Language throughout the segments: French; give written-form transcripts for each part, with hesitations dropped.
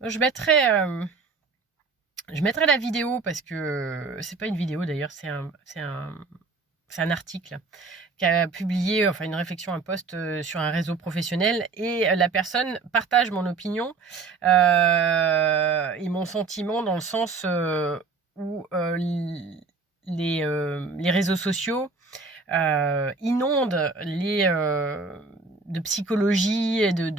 Je mettrai, je mettrai la vidéo parce que c'est pas une vidéo d'ailleurs, c'est un article qui a publié, enfin une réflexion, un post sur un réseau professionnel et la personne partage mon opinion et mon sentiment dans le sens où les réseaux sociaux inonde de psychologie et de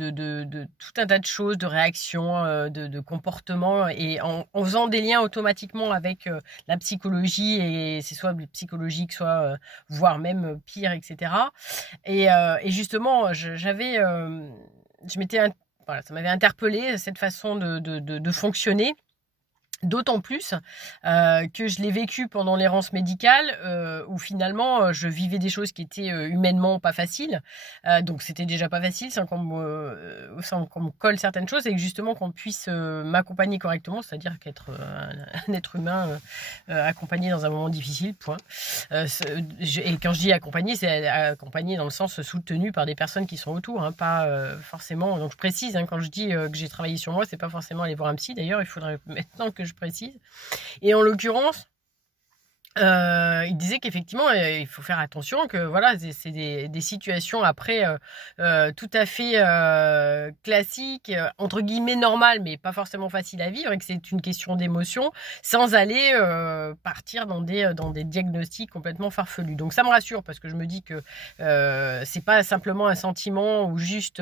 tout un tas de choses, de réactions, de comportements et en faisant des liens automatiquement avec la psychologie et c'est soit psychologique, soit voire même pire, etc. Et justement, je m'étais, voilà, ça m'avait interpellée cette façon de fonctionner. D'autant plus que je l'ai vécu pendant l'errance médicale où finalement je vivais des choses qui étaient humainement pas faciles. Donc c'était déjà pas facile sans qu'on me colle certaines choses et que justement qu'on puisse m'accompagner correctement, c'est-à-dire qu'être un être humain accompagné dans un moment difficile, point. Et quand je dis accompagné, c'est accompagné dans le sens soutenu par des personnes qui sont autour, hein, pas forcément. Donc je précise, hein, quand je dis que j'ai travaillé sur moi, c'est pas forcément aller voir un psy. D'ailleurs, il faudrait maintenant que je précise. Et en l'occurrence, il disait qu'effectivement, il faut faire attention, que voilà, c'est des situations après tout à fait classiques, entre guillemets normales, mais pas forcément faciles à vivre, et que c'est une question d'émotion, sans aller partir dans des diagnostics complètement farfelus. Donc ça me rassure, parce que je me dis que c'est pas simplement un sentiment ou juste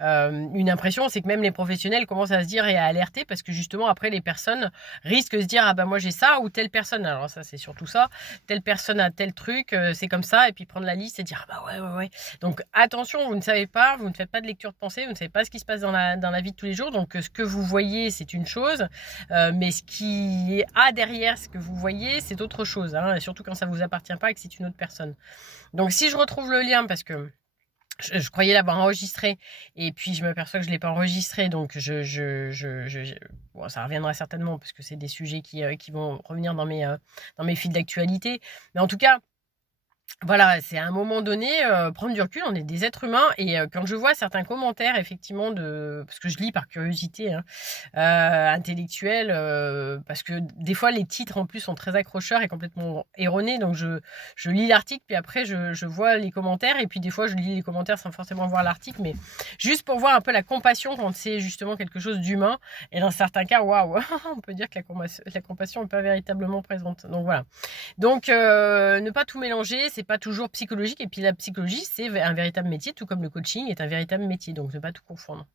une impression, c'est que même les professionnels commencent à se dire et à alerter, parce que justement après les personnes risquent de se dire ah bah moi j'ai ça, ou telle personne, alors ça c'est surtout ça, telle personne a tel truc, c'est comme ça, et puis prendre la liste et dire ah bah ouais. Donc attention, vous ne savez pas, vous ne faites pas de lecture de pensée, vous ne savez pas ce qui se passe dans la vie de tous les jours. Donc ce que vous voyez c'est une chose, mais ce qui a derrière ce que vous voyez c'est autre chose, hein, et surtout quand ça vous appartient pas et que c'est une autre personne. Donc si je retrouve le lien, parce que je croyais l'avoir enregistré et puis je m'aperçois que je ne l'ai pas enregistré, donc bon, ça reviendra certainement parce que c'est des sujets qui vont revenir dans mes fils d'actualité. Mais en tout cas, voilà, c'est à un moment donné, prendre du recul, on est des êtres humains et quand je vois certains commentaires effectivement parce que je lis par curiosité, hein, intellectuelle, parce que des fois les titres en plus sont très accrocheurs et complètement erronés, donc je lis l'article puis après je vois les commentaires et puis des fois je lis les commentaires sans forcément voir l'article, mais juste pour voir un peu la compassion quand c'est justement quelque chose d'humain et dans certains cas, waouh, on peut dire que la compassion n'est pas véritablement présente. Donc voilà. Donc, ne pas tout mélanger, c'est pas toujours psychologique. Et puis la psychologie, c'est un véritable métier, tout comme le coaching est un véritable métier. Donc, ne pas tout confondre.